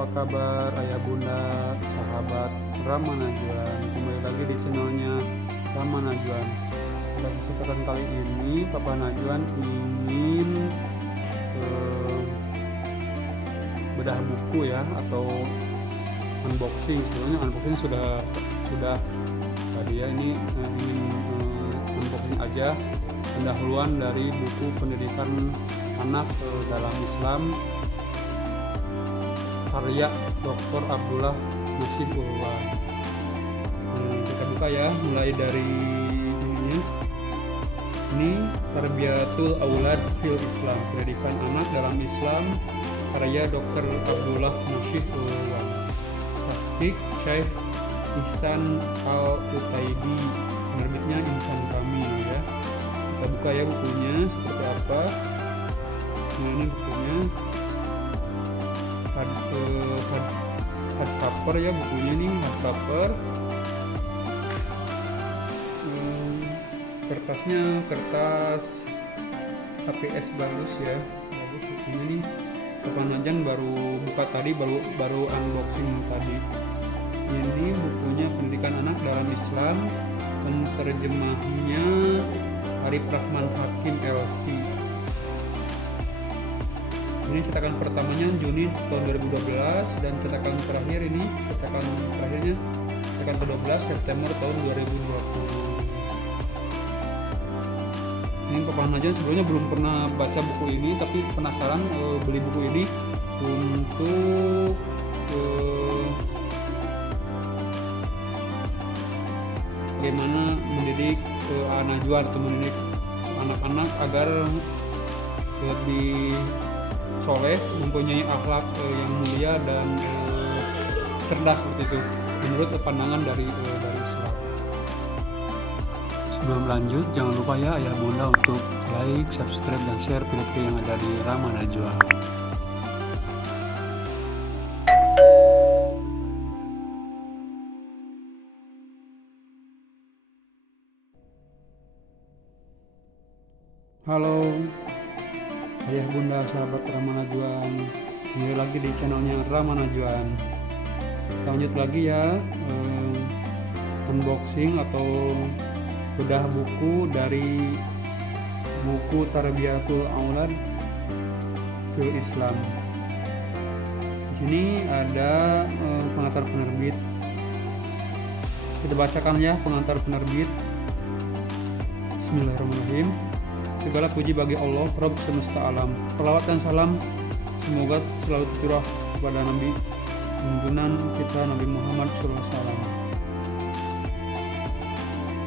Apa kabar ayah bunda, sahabat Rama Najwan? Kembali lagi di channelnya Rama Najwan. Pada kesempatan kali ini Papa Najwan ingin bedah buku ya, atau unboxing. Sebenarnya unboxing sudah tadi ya, ini ingin unboxing aja pendahuluan dari buku pendidikan anak dalam Islam karya Dr. Abdullah Nasibullah. Kita buka ya, mulai dari ini Tarbiyatul Aulad fil Islam, pendidikan anak dalam Islam karya Dr. Abdullah Nasibullah, tahqiq Syekh Ihsan Al-Utaibi, penerbitnya Insan Kami ya. Kita buka ya bukunya seperti apa. Nah, ini bukunya hardcover ya, bukunya nih hardcover. Kertasnya kertas HPS bagus ya, bagus bukunya nih. Papa Najwan baru buka tadi, baru unboxing tadi. Ini bukunya pendidikan anak dalam Islam, penterjemahnya Arif Rahman Hakim LC. Ini cetakan pertamanya Juni tahun 2012, dan cetakan terakhirnya cetakan ke-12 September tahun 2020. Ini Papa Najwan sebelumnya belum pernah baca buku ini, tapi penasaran beli buku ini untuk bagaimana mendidik Najwan atau mendidik anak-anak agar lebih soleh, mempunyai akhlak yang mulia dan cerdas seperti itu menurut pandangan dari Islam. Sebelum lanjut, jangan lupa ya ayah bunda untuk like, subscribe, dan share video-video yang ada di Rama Najwan. Halo ayah bunda, sahabat Rama Najwan, kembali lagi di channelnya Rama Najwan. Kita lanjut lagi ya, unboxing atau bedah buku dari buku Tarbiyatul Aulad fil Islam. Di sini ada pengantar penerbit. Kita bacakan ya pengantar penerbit. Bismillahirrahmanirrahim. Segala puji bagi Allah, Rabb semesta alam. Salawat dan salam semoga selalu tercurah kepada Nabi junjungan kita Nabi Muhammad SAW.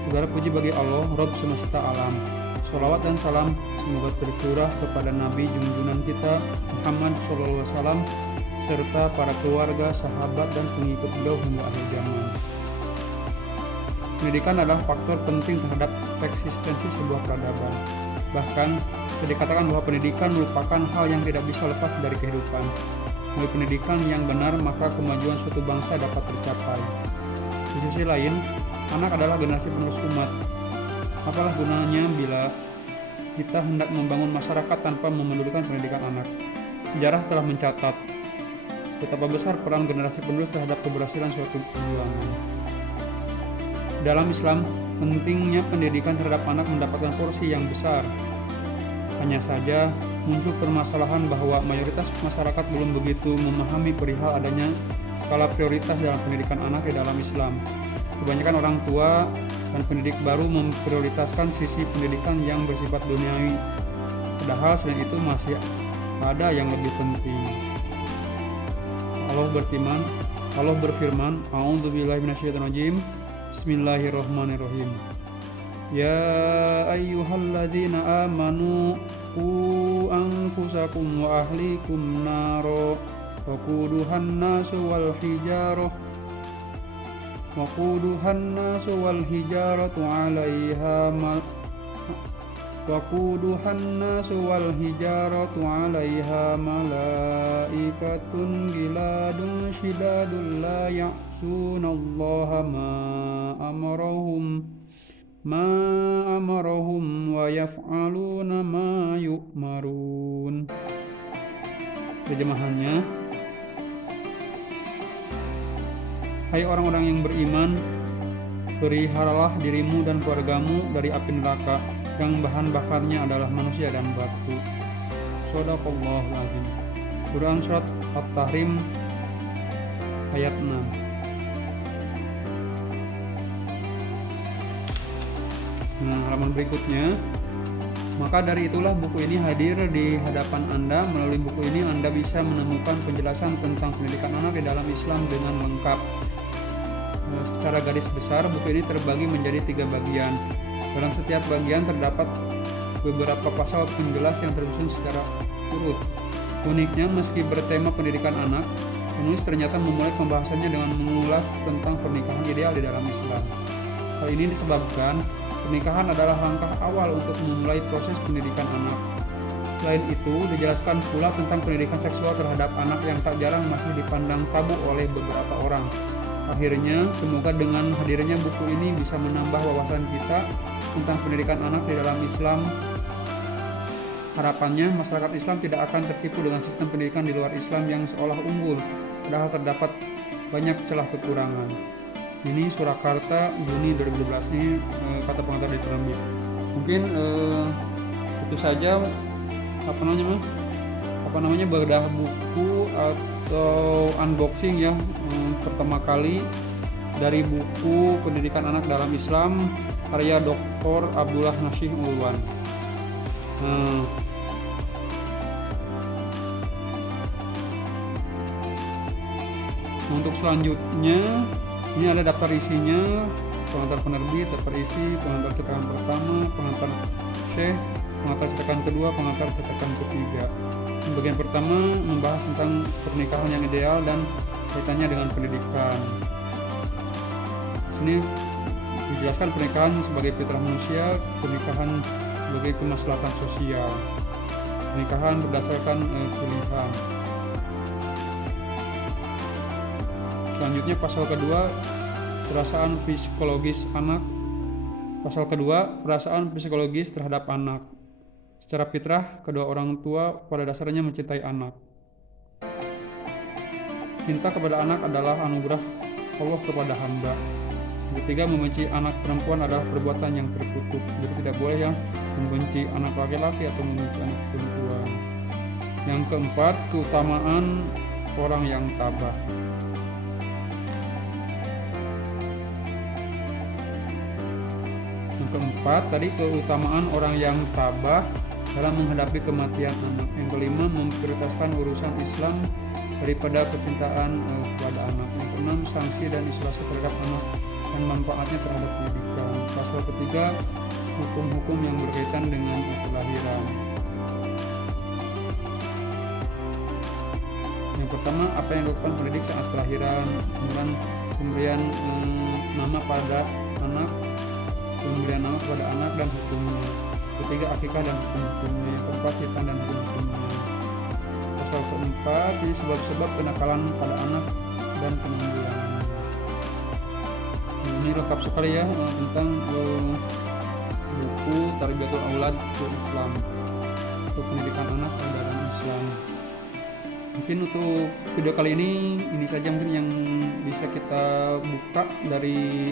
Segala puji bagi Allah, Rabb semesta alam. Salawat dan salam semoga tercurah kepada Nabi junjungan kita Muhammad SAW serta para keluarga, sahabat, dan pengikut beliau hingga akhir zaman. Pendidikan adalah faktor penting terhadap eksistensi sebuah peradaban. Bahkan bisa dikatakan bahwa pendidikan merupakan hal yang tidak bisa lepas dari kehidupan. Melalui pendidikan yang benar, maka kemajuan suatu bangsa dapat tercapai. Di sisi lain, anak adalah generasi penerus umat. Apalah gunanya bila kita hendak membangun masyarakat tanpa memedulikan pendidikan anak? Sejarah telah mencatat betapa besar peran generasi penerus terhadap keberhasilan suatu perjuangan. Dalam Islam, pentingnya pendidikan terhadap anak mendapatkan porsi yang besar. Hanya saja, muncul permasalahan bahwa mayoritas masyarakat belum begitu memahami perihal adanya skala prioritas dalam pendidikan anak di dalam Islam. Kebanyakan orang tua dan pendidik baru memprioritaskan sisi pendidikan yang bersifat duniawi, padahal selain itu masih ada yang lebih penting. Allah berfirman, A'udzubillahi minasyaitonirrajim. Bismillahirrahmanirrahim. Ya ayyuhalladzina amanu qu anfusakum wa ahlikum naro waquduhan nasu wal hijarah alaiha malaikatun giladun shidadun la ya'sunallaha ma amarahum wa yaf'aluna ma yu'marun. Terjemahannya, Hai orang-orang yang beriman, peliharalah dirimu dan keluargamu dari api neraka yang bahan bakarnya adalah manusia dan batu. Shadaqallahul azim. Quran surat At-Tahrim ayat 6. Halaman berikutnya. Maka dari itulah buku ini hadir di hadapan Anda. Melalui buku ini Anda bisa menemukan penjelasan tentang pendidikan anak di dalam Islam dengan lengkap. Secara garis besar, buku ini terbagi menjadi 3 bagian. Dalam setiap bagian terdapat beberapa pasal penjelas yang tersusun secara urut. Uniknya, meski bertema pendidikan anak, penulis ternyata memulai pembahasannya dengan mengulas tentang pernikahan ideal di dalam Islam. Hal ini disebabkan pernikahan adalah langkah awal untuk memulai proses pendidikan anak. Selain itu, dijelaskan pula tentang pendidikan seksual terhadap anak yang tak jarang masih dipandang tabu oleh beberapa orang. Akhirnya, semoga dengan hadirnya buku ini bisa menambah wawasan kita tentang pendidikan anak di dalam Islam. Harapannya, masyarakat Islam tidak akan tertipu dengan sistem pendidikan di luar Islam yang seolah unggul, padahal terdapat banyak celah kekurangan. Ini Surakarta Juni 2012 ini kata pengantar di terbit. Mungkin itu saja apa namanya bedah buku atau unboxing ya pertama kali dari buku Pendidikan Anak dalam Islam karya Dr. Abdullah Nashih Ulwan. Untuk selanjutnya ini ada daftar isinya, pengantar penerbit, daftar isi, pengantar cetakan pertama, pengantar syekh, pengantar cetakan kedua, pengantar cetakan ketiga. Bagian pertama membahas tentang pernikahan yang ideal dan kaitannya dengan pendidikan. Sini dijelaskan pernikahan sebagai fitrah manusia, pernikahan sebagai kemaslahatan sosial, pernikahan berdasarkan pilihan. Selanjutnya pasal kedua, perasaan psikologis anak. Pasal kedua, perasaan psikologis terhadap anak. Secara fitrah, kedua orang tua pada dasarnya mencintai anak. Cinta kepada anak adalah anugerah Allah kepada hamba. Yang ketiga, membenci anak perempuan adalah perbuatan yang terkutuk. Jadi tidak boleh yang membenci anak laki-laki atau membenci anak perempuan. Yang keempat, keutamaan orang yang tabah. Yang keempat, tadi keutamaan orang yang tabah dalam menghadapi kematian anak. Yang kelima, memprioritaskan urusan Islam daripada kecintaan kepada anak. Yang keenam, sanksi dan isolasi terhadap anak dan manfaatnya terhadap pendidikan. Pasal ketiga, hukum-hukum yang berkaitan dengan kelahiran. Yang pertama, apa yang dilakukan pendidik saat kelahiran, kemudian pemberian nama pada anak, pemberian nama kepada anak dan hukumnya. Ketiga, akikah dan hukum-hukumnya. Yang keempat, hitan dan hukum-hukumnya. Pasal keempat, ini sebab-sebab kenakalan pada anak dan penanggulangan. Ini lengkap sekali ya tentang buku Tarbiyatul Aulad untuk Islam, untuk pendidikan anak dalam Islam. Mungkin untuk video kali ini saja mungkin yang bisa kita buka dari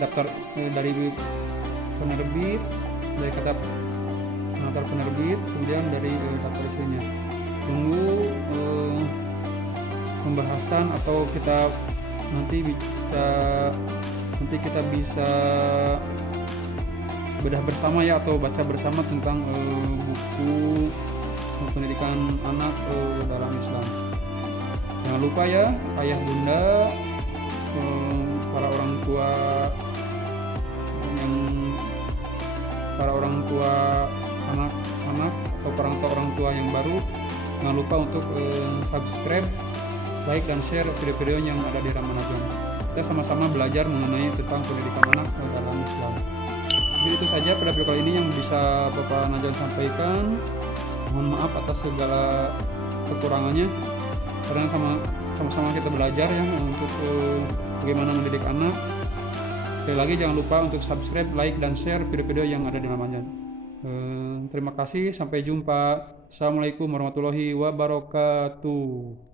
daftar dari penerbit, dari kata pengantar penerbit, kemudian dari daftar isinya. Tunggu pembahasan atau nanti kita bisa bedah bersama ya atau baca bersama tentang buku pendidikan anak dalam Islam. Jangan lupa ya ayah bunda, para orang tua anak-anak atau orang tua yang baru, jangan lupa untuk subscribe, like dan share video-video yang ada di Ramadan. Kita sama-sama belajar mengenai tentang pendidikan anak dalam Islam. Jadi itu saja pada video kali ini yang bisa Bapak Najwan sampaikan. Mohon maaf atas segala kekurangannya, karena sama-sama kita belajar ya untuk bagaimana mendidik anak. Sekali lagi jangan lupa untuk subscribe, like dan share video-video yang ada di Ramadan. Terima kasih, sampai jumpa. Assalamualaikum warahmatullahi wabarakatuh.